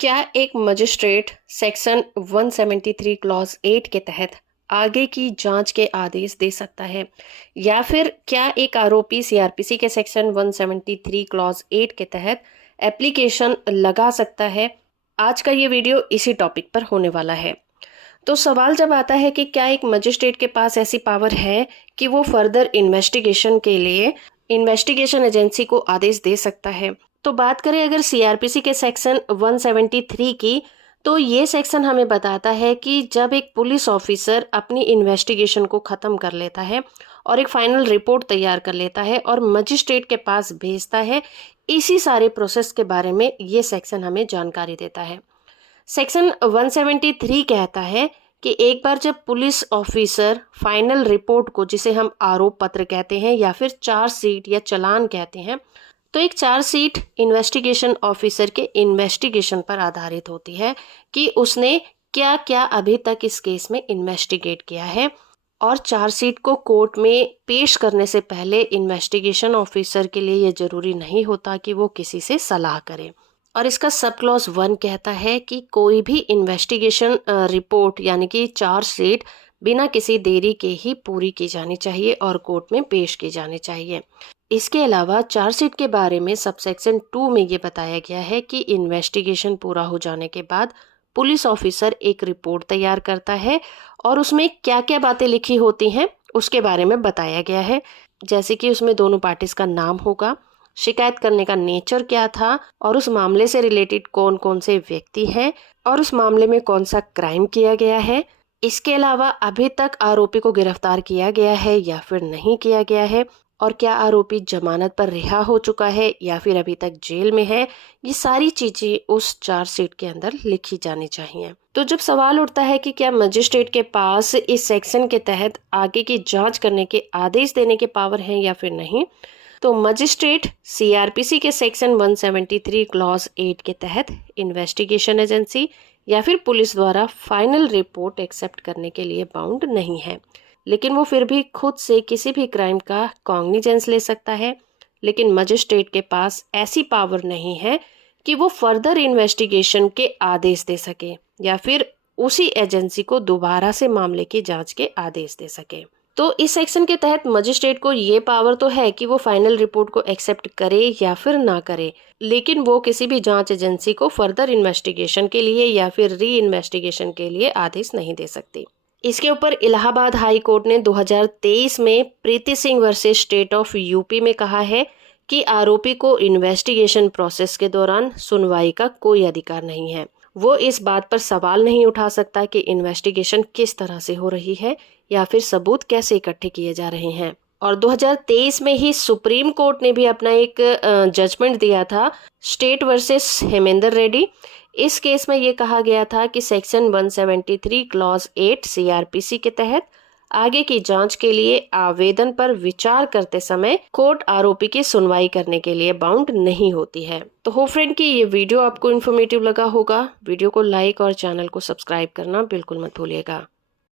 क्या एक magistrate section 173 clause 8 के तहत आगे की जांच के आदेश दे सकता है, या फिर क्या एक आरोपी सीआरपीसी के सेक्शन 173 क्लॉज 8 के तहत एप्लीकेशन लगा सकता है? आज का ये वीडियो इसी टॉपिक पर होने वाला है। तो सवाल जब आता है कि क्या एक मजिस्ट्रेट के पास ऐसी पावर है कि वो फर्दर इन्वेस्टिगेशन के लिए इन्वेस्टिगेशन एजेंसी को आदेश दे सकता है, तो बात करें अगर सीआरपीसी के सेक्शन 173 की, तो ये सेक्शन हमें बताता है कि जब एक पुलिस ऑफिसर अपनी इन्वेस्टिगेशन को ख़त्म कर लेता है और एक फाइनल रिपोर्ट तैयार कर लेता है और मजिस्ट्रेट के पास भेजता है, इसी सारे प्रोसेस के बारे में ये सेक्शन हमें जानकारी देता है। सेक्शन 173 कहता है कि एक बार जब पुलिस ऑफिसर फाइनल रिपोर्ट को, जिसे हम आरोप पत्र कहते हैं या फिर चार्जशीट या चालान कहते हैं, तो एक चार्जशीट इन्वेस्टिगेशन ऑफिसर के इन्वेस्टिगेशन पर आधारित होती है कि उसने क्या क्या अभी तक इस केस में इन्वेस्टिगेट किया है। और चार्जशीट को कोर्ट में पेश करने से पहले इन्वेस्टिगेशन ऑफिसर के लिए ये जरूरी नहीं होता कि वो किसी से सलाह करे। और इसका सब क्लॉज 1 कहता है कि कोई भी इन्वेस्टिगेशन रिपोर्ट यानी कि चार्जशीट बिना किसी देरी के ही पूरी की जानी चाहिए और कोर्ट में पेश की जानी चाहिए। इसके अलावा चार्जशीट के बारे में सबसेक्शन 2 में ये बताया गया है कि इन्वेस्टिगेशन पूरा हो जाने के बाद पुलिस ऑफिसर एक रिपोर्ट तैयार करता है और उसमें क्या क्या बातें लिखी होती हैं उसके बारे में बताया गया है। जैसे कि उसमें दोनों पार्टीज का नाम होगा, शिकायत करने का नेचर क्या था, और उस मामले से रिलेटेड कौन कौन से व्यक्ति हैं, और उस मामले में कौन सा क्राइम किया गया है। इसके अलावा अभी तक आरोपी को गिरफ्तार किया गया है या फिर नहीं किया गया है, और क्या आरोपी जमानत पर रिहा हो चुका है या फिर अभी तक जेल में है। ये सारी चीजें उस चार्जशीट के अंदर लिखी जानी चाहिए। तो जब सवाल उठता है कि क्या मजिस्ट्रेट के पास इस सेक्शन के तहत आगे की जांच करने के आदेश देने के पावर हैं या फिर नहीं, तो मजिस्ट्रेट सीआरपीसी के सेक्शन 173 क्लॉज 8 के तहत इन्वेस्टिगेशन एजेंसी या फिर पुलिस द्वारा फाइनल रिपोर्ट एक्सेप्ट करने के लिए बाउंड नहीं है, लेकिन वो फिर भी खुद से किसी भी क्राइम का कॉग्निजेंस ले सकता है। लेकिन मजिस्ट्रेट के पास ऐसी पावर नहीं है कि वो फर्दर इन्वेस्टिगेशन के आदेश दे सके या फिर उसी एजेंसी को दोबारा से मामले की जांच के आदेश दे सके। तो इस सेक्शन के तहत मजिस्ट्रेट को ये पावर तो है कि वो फाइनल रिपोर्ट को एक्सेप्ट करे या फिर ना करे, लेकिन वो किसी भी जांच एजेंसी को फर्दर इन्वेस्टिगेशन के लिए या फिर री इन्वेस्टिगेशन के लिए आदेश नहीं दे सकती। इसके ऊपर इलाहाबाद हाई कोर्ट ने 2023 में Preeti Singh versus state of UP में कहा है कि आरोपी को इन्वेस्टिगेशन प्रोसेस के दौरान सुनवाई का कोई अधिकार नहीं है। वो इस बात पर सवाल नहीं उठा सकता कि इन्वेस्टिगेशन किस तरह से हो रही है या फिर सबूत कैसे इकट्ठे किए जा रहे हैं। और 2023 में ही सुप्रीम कोर्ट ने भी अपना एक जजमेंट दिया था, स्टेट वर्सेस हेमेंद्र रेड्डी। इस केस में ये कहा गया था कि सेक्शन 173 क्लॉज 8 सीआरपीसी के तहत आगे की जांच के लिए आवेदन पर विचार करते समय कोर्ट आरोपी की सुनवाई करने के लिए बाउंड नहीं होती है। तो होप फ्रेंड कि ये वीडियो आपको इन्फॉर्मेटिव लगा होगा। वीडियो को लाइक और चैनल को सब्सक्राइब करना बिल्कुल मत भूलिएगा।